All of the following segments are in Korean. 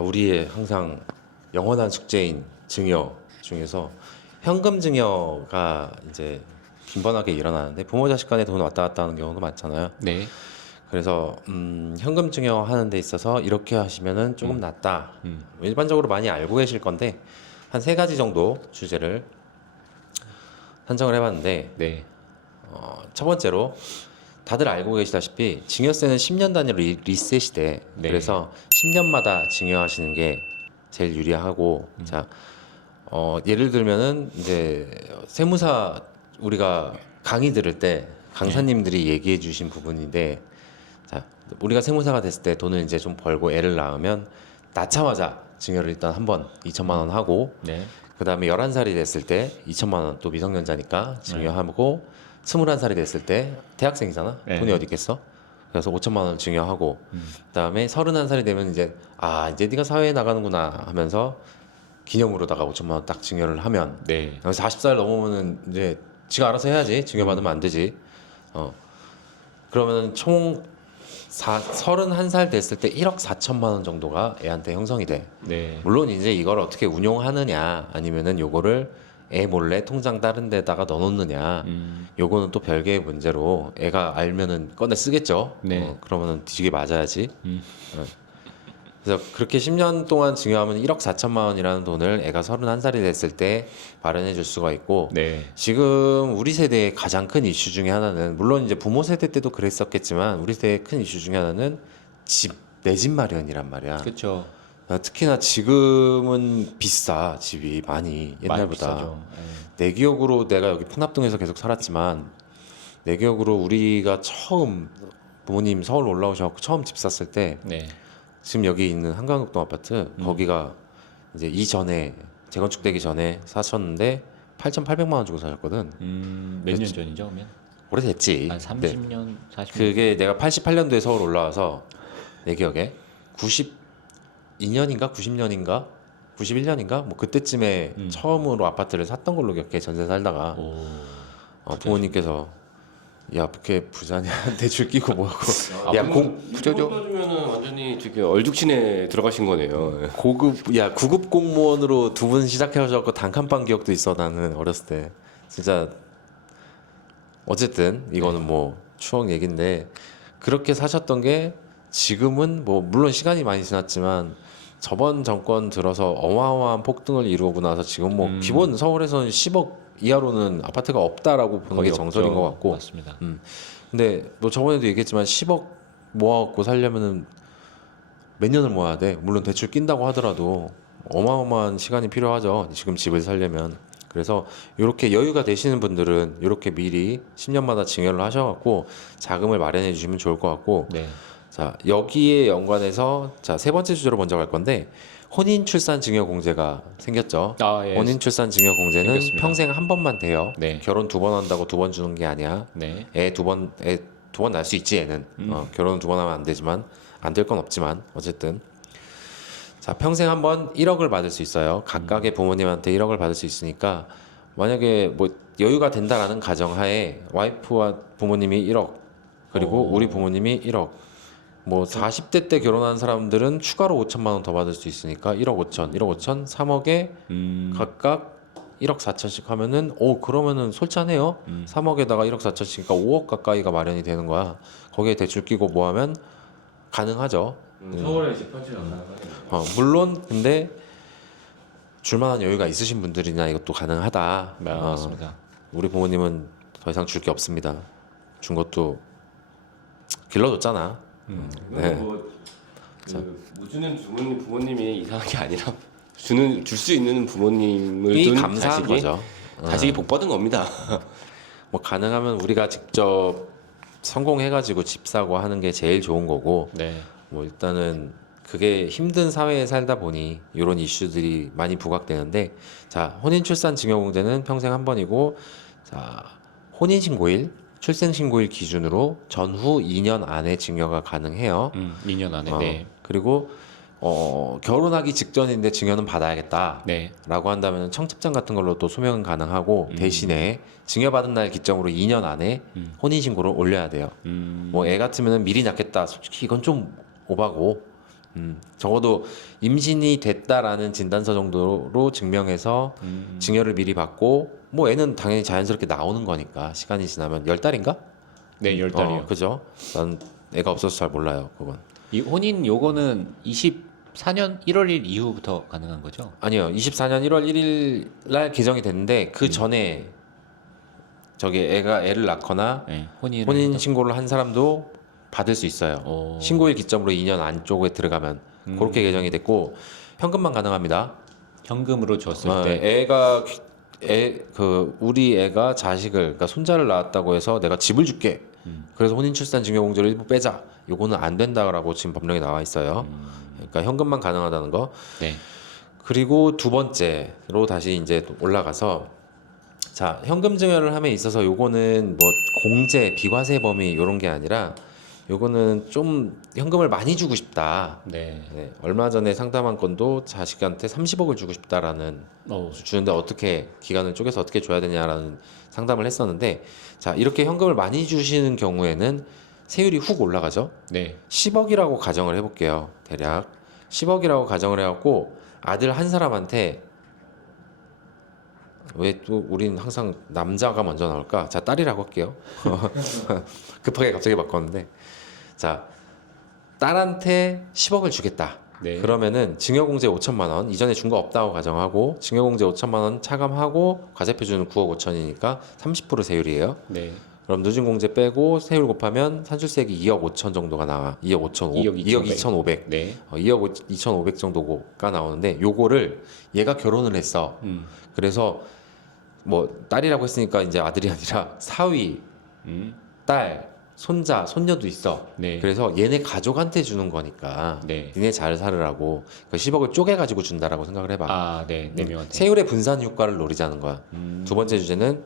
우리의 항상 영원한 숙제인 증여 중에서 현금 증여가 이제 빈번하게 일어나는데 부모 자식 간에 돈 왔다 갔다 하는 경우도 많잖아요. 네. 그래서 현금 증여하는 데 있어서 이렇게 하시면은 조금 낫다. 일반적으로 많이 알고 계실 건데 한 세 가지 정도 주제를 선정을 해봤는데 네. 첫 번째로 다들 알고 계시다시피 증여세는 10년 단위로 리셋이 돼. 네. 그래서 10년마다 증여하시는 게 제일 유리하고 자 예를 들면은 이제 세무사 우리가 강의 들을 때 강사님들이 얘기해 주신 부분인데 자 우리가 세무사가 됐을 때 돈을 이제 좀 벌고 애를 낳으면 낳자마자 증여를 일단 한 번 2천만 원 하고 네. 그 다음에 11살이 됐을 때 2천만 원 또 미성년자니까 증여하고 21살이 됐을 때 대학생이잖아. 네. 돈이 어디 있겠어? 그래서 5천만 원을 증여하고 그다음에 31살이 되면 이제 이제 네가 사회에 나가는구나 하면서 기념으로다가 5천만 원 딱 증여를 하면 네. 40살 넘으면은 이제 지가 알아서 해야지. 증여받으면 안 되지. 그러면은 총 31살 됐을 때 1억 4천만 원 정도가 애한테 형성이 돼. 네. 물론 이제 이걸 어떻게 운용하느냐 아니면은 요거를 애 몰래 통장 다른 데다가 넣어놓느냐 요거는 또 별개의 문제로 애가 알면은 꺼내 쓰겠죠. 네. 그러면은 뒤지게 맞아야지. 그래서 그렇게 10년 동안 증여하면 1억 4천만 원이라는 돈을 애가 31살이 됐을 때 마련해 줄 수가 있고 네. 지금 우리 세대의 가장 큰 이슈 중에 하나는 물론 이제 부모 세대 때도 그랬었겠지만 우리 세대의 큰 이슈 중에 하나는 내 집 마련이란 말이야. 그렇죠. 특히나 지금은 비싸 집이 많이 옛날보다. 비싸죠. 내 기억으로 내가 여기 풍납동에서 계속 살았지만 내 기억으로 우리가 처음 부모님 서울 올라오셔서 처음 집 샀을 때 네. 지금 여기 있는 한강북동 아파트 거기가 이제 이전에 재건축되기 전에 사셨는데 8,800만 원 주고 사셨거든. 몇 년 전이죠, 그러면? 오래됐지. 한 네. 30년, 40년. 그게 내가 88년도에 서울 올라와서 내 기억에 92년인가 90년인가 91년인가 뭐 그때쯤에 처음으로 아파트를 샀던 걸로 기억해. 전세 살다가 오. 부모님께서 야 걔 부자냐 대출 끼고 뭐하고 부자죠. 따지면은 완전히 되게 얼죽신에 들어가신 거네요. 고급 9급 공무원으로 두 분 시작해가지고 단칸방 기억도 있어. 나는 어렸을 때 진짜 어쨌든 이거는 뭐 추억 얘긴데 그렇게 사셨던 게 지금은 뭐 물론 시간이 많이 지났지만 저번 정권 들어서 어마어마한 폭등을 이루고 나서 지금 뭐 기본 서울에서는 10억 이하로는 아파트가 없다라고 보는 게 정설인 것 같고 맞습니다. 근데 뭐 저번에도 얘기했지만 10억 모아갖고 살려면은 몇 년을 모아야 돼. 물론 대출 낀다고 하더라도 어마어마한 시간이 필요하죠. 지금 집을 살려면. 그래서 이렇게 여유가 되시는 분들은 이렇게 미리 10년마다 증여를 하셔갖고 자금을 마련해 주시면 좋을 것 같고 네. 자 여기에 연관해서 자 세 번째 주제로 먼저 갈 건데 혼인 출산 증여 공제가 생겼죠. 예. 혼인 출산 증여 공제는 생겼습니다. 평생 한 번만 돼요. 네. 결혼 두 번 한다고 두 번 주는 게 아니야. 네. 애 두 번 날 수 있지 애는. 결혼 두 번 하면 안 되지만 안 될 건 없지만 어쨌든 자 평생 한 번 1억을 받을 수 있어요. 각각의 부모님한테 1억을 받을 수 있으니까 만약에 뭐 여유가 된다라는 가정하에 와이프와 부모님이 1억 그리고 우리 부모님이 1억 뭐 40대 때 결혼한 사람들은 추가로 5천만 원 더 받을 수 있으니까 1억 5천, 1억 5천, 3억에 각각 1억 4천씩 하면은 그러면은 솔찬해요. 3억에다가 1억 4천씩이니까 5억 가까이가 마련이 되는 거야. 거기에 대출 끼고 뭐 하면 가능하죠. 서울에 이제 펼쳐져 나가는 물론 근데 줄만한 여유가 있으신 분들이나 이것도 가능하다. 맞습니다. 우리 부모님은 더 이상 줄 게 없습니다. 준 것도 길러줬잖아. 네. 주는 부모님이 이상한 게 아니라 줄 수 있는 부모님을 이 둔 감사한 자식이 거죠. 자식이 복 받은 겁니다. 뭐 가능하면 우리가 직접 성공해가지고 집 사고 하는 게 제일 좋은 거고 네. 뭐 일단은 그게 힘든 사회에 살다 보니 이런 이슈들이 많이 부각되는데 자 혼인 출산 증여 공제는 평생 한 번이고 자 혼인 신고일 출생 신고일 기준으로 전후 2년 안에 증여가 가능해요. 2년 안에. 네. 그리고 결혼하기 직전인데 증여는 받아야겠다. 네. 라고 한다면 청첩장 같은 걸로 또 소명은 가능하고 대신에 증여받은 날 기점으로 2년 안에 혼인신고를 올려야 돼요. 뭐 애 같으면 미리 낳겠다. 솔직히 이건 좀 오바고 적어도 임신이 됐다라는 진단서 정도로 증명해서 증여를 미리 받고 뭐 애는 당연히 자연스럽게 나오는 거니까 시간이 지나면 10달인가? 네, 10달이요. 그죠? 난 애가 없어서 잘 몰라요 그건. 이 혼인 요거는 24년 1월 1일 이후부터 가능한 거죠? 아니요 24년 1월 1일 날 개정이 됐는데 그 전에 저기 애를 낳거나 네, 혼인을 혼인 해도- 신고를 한 사람도 받을 수 있어요. 오. 신고일 기점으로 2년 안쪽에 들어가면 그렇게 개정이 됐고 현금만 가능합니다. 현금으로 줬을 때 애가 우리 애가 자식을 그러니까 손자를 낳았다고 해서 내가 집을 줄게. 그래서 혼인 출산 증여 공제를 일부 빼자. 요거는 안 된다라고 지금 법령에 나와 있어요. 그러니까 현금만 가능하다는 거. 네. 그리고 두 번째로 다시 이제 올라가서 자 현금 증여를 함에 있어서 요거는 뭐 공제 비과세 범위 요런 게 아니라 요거는 좀 현금을 많이 주고 싶다. 네. 네, 얼마 전에 상담한 건도 자식한테 30억을 주고 싶다라는 주는데 어떻게 기간을 쪼개서 어떻게 줘야 되냐라는 상담을 했었는데 자 이렇게 현금을 많이 주시는 경우에는 세율이 훅 올라가죠. 네. 10억이라고 가정을 해볼게요. 대략 10억이라고 가정을 해갖고 아들 한 사람한테 왜 또 우린 항상 남자가 먼저 나올까? 자 딸이라고 할게요. 급하게 갑자기 바꿨는데 자 딸한테 10억을 주겠다. 네. 그러면은 증여공제 5천만 원 이전에 준 거 없다고 가정하고 증여공제 5천만 원 차감하고 과세표준은 9억 5천이니까 30% 세율이에요. 네. 그럼 누진공제 빼고 세율 곱하면 산출세액이 2억 5천 정도가 나와. 2억 5천 2억 2,500. 네. 2억 2,500 정도가 나오는데 요거를 얘가 결혼을 했어. 그래서 뭐 딸이라고 했으니까 이제 아들이 아니라 사위, 딸, 손자, 손녀도 있어. 네. 그래서 얘네 가족한테 주는 거니까 네. 니네 잘 살으라고 그 10억을 쪼개가지고 준다라고 생각을 해봐. 아, 네. 네 명한테. 세율의 분산 효과를 노리자는 거야. 두 번째 주제는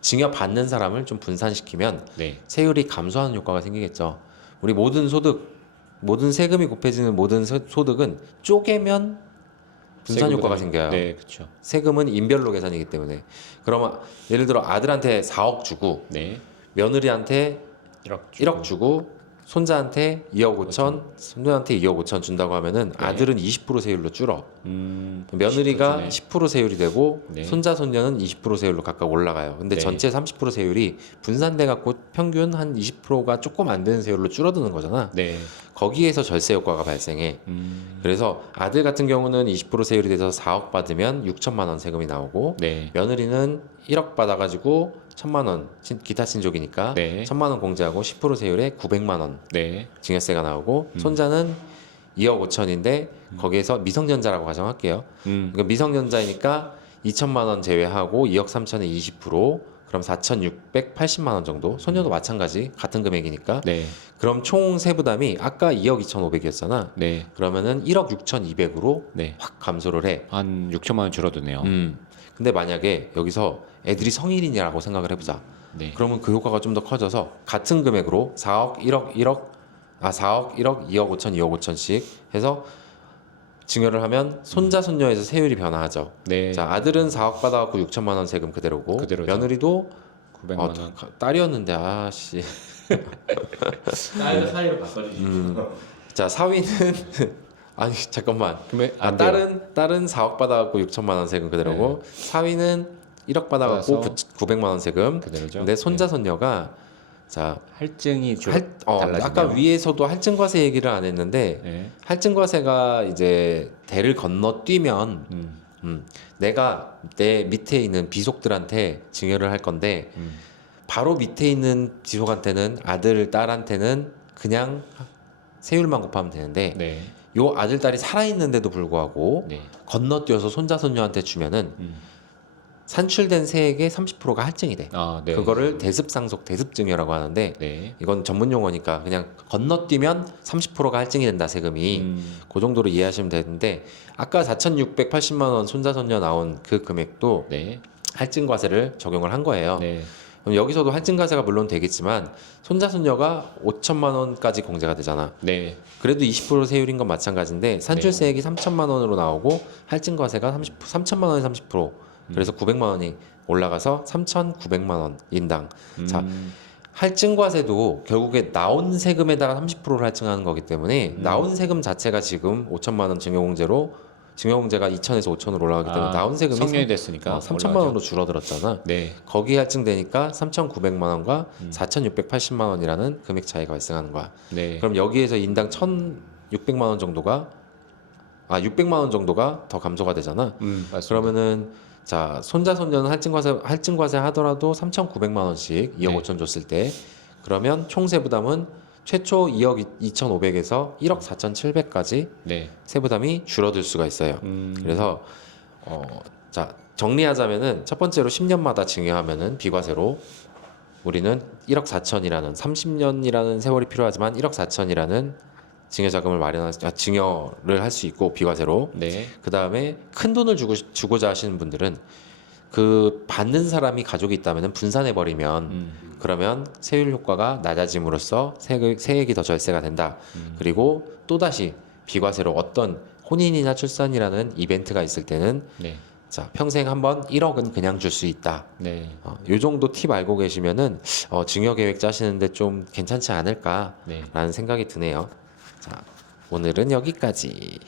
증여 받는 사람을 좀 분산시키면 네. 세율이 감소하는 효과가 생기겠죠. 우리 모든 소득, 모든 세금이 곱해지는 모든 소득은 쪼개면 분산 세금보다는- 효과가 생겨요. 네, 그렇죠. 세금은 인별로 계산이기 때문에. 그러면 예를 들어 아들한테 4억 주고 네. 며느리한테 1억 주고 손자한테 2억 5천, 손녀한테 2억 5천 준다고 하면은 네. 아들은 20% 세율로 줄어. 음. 며느리가 10% 10% 세율이 되고 네. 손자 손녀는 20% 세율로 각각 올라가요. 근데 네. 전체 30% 세율이 분산돼 갖고 평균 한 20%가 조금 안 되는 세율로 줄어드는 거잖아. 네. 거기에서 절세 효과가 발생해. 그래서 아들 같은 경우는 20% 세율이 돼서 4억 받으면 6천만 원 세금이 나오고 네. 며느리는 1억 받아가지고 1천만 원 기타 친족이니까 네. 1천만 원 공제하고 10% 세율에 900만 원 네. 증여세가 나오고 손자는 2억 5천인데 거기에서 미성년자라고 가정할게요. 그러니까 미성년자이니까 2천만 원 제외하고 2억 3천에 20% 그럼 4,680만 원 정도. 손녀도 마찬가지 같은 금액이니까. 네. 그럼 총 세부담이 아까 2억 2,500이었잖아. 네. 그러면은 1억 6,200으로 네. 확 감소를 해. 한 6천만 원 줄어드네요. 근데 만약에 여기서 애들이 성인이라고 생각을 해보자. 네. 그러면 그 효과가 좀 더 커져서 같은 금액으로 4억, 1억, 4억, 1억, 2억 5천, 2억 5천씩 해서 증여를 하면 손자 손녀에서 세율이 변화하죠. 네. 자 아들은 4억 받아갖고 6천만 원 세금 그대로고 그대로죠. 며느리도 900만 원. 딸이었는데 아씨. 딸과 사이를 바꿔주시고. 자 사위는 아니 잠깐만. 그러면 안 돼요. 딸은 4억 받아갖고 6천만 원 세금 그대로고 사위는 1억 받아갖고 받아서 900만 원 세금. 그대로죠. 근데 손자 손녀가 자 할증이 달라지네요. 아까 위에서도 할증과세 얘기를 안 했는데 네. 할증과세가 이제 대를 건너뛰면 내가 내 밑에 있는 비속들한테 증여를 할 건데 바로 밑에 있는 비속한테는 아들 딸한테는 그냥 세율만 곱하면 되는데 네. 요 아들 딸이 살아있는데도 불구하고 네. 건너뛰어서 손자 손녀한테 주면은 산출된 세액의 30%가 할증이 돼. 아, 네. 그거를 대습상속 대습증여라고 하는데 네. 이건 전문 용어니까 그냥 건너뛰면 30%가 할증이 된다 세금이. 그 정도로 이해하시면 되는데 아까 4,680만 원 손자 손녀 나온 그 금액도 네. 할증과세를 적용을 한 거예요. 네. 그럼 여기서도 할증과세가 물론 되겠지만 손자 손녀가 5천만 원까지 공제가 되잖아. 네. 그래도 20% 세율인 건 마찬가지인데 산출세액이 3천만 원으로 나오고 할증과세가 3천만 원에 30%. 그래서 900만 원이 올라가서 3,900만 원 인당. 자, 할증과세도 결국에 나온 세금에다가 30%를 할증하는 거기 때문에 나온 세금 자체가 지금 5천만 원 증여공제가 2천에서 5천으로 올라가기 때문에 나온 세금이 성년이 됐으니까 3천만 원으로 줄어들었잖아. 네. 거기에 할증되니까 3,900만 원과 4,680만 원이라는 금액 차이가 발생하는 거야. 네. 그럼 여기에서 인당 1,600만 원 정도가 600만 원 정도가 더 감소가 되잖아. 맞습니다. 그러면은 자 손자 손녀는 할증과세 하더라도 3,900만 원씩 2억 네. 5천 줬을 때 그러면 총세 부담은 최초 2억 2,500에서 1억 4,700까지 네. 세부담이 줄어들 수가 있어요. 그래서 자 정리하자면은 첫 번째로 10년마다 증여하면은 비과세로 우리는 1억 4천이라는 30년이라는 세월이 필요하지만 1억 4천이라는 증여 자금을 증여를 할 수 있고 비과세로. 네. 그 다음에 큰 돈을 주고자 하시는 분들은 그 받는 사람이 가족이 있다면 분산해 버리면 그러면 세율 효과가 낮아짐으로써 세액이 더 절세가 된다. 그리고 또 다시 비과세로 어떤 혼인이나 출산이라는 이벤트가 있을 때는 네. 자 평생 한번 1억은 그냥 줄 수 있다. 네. 요 정도 팁 알고 계시면은 증여 계획 짜시는데 좀 괜찮지 않을까라는 네. 생각이 드네요. 자 오늘은 여기까지.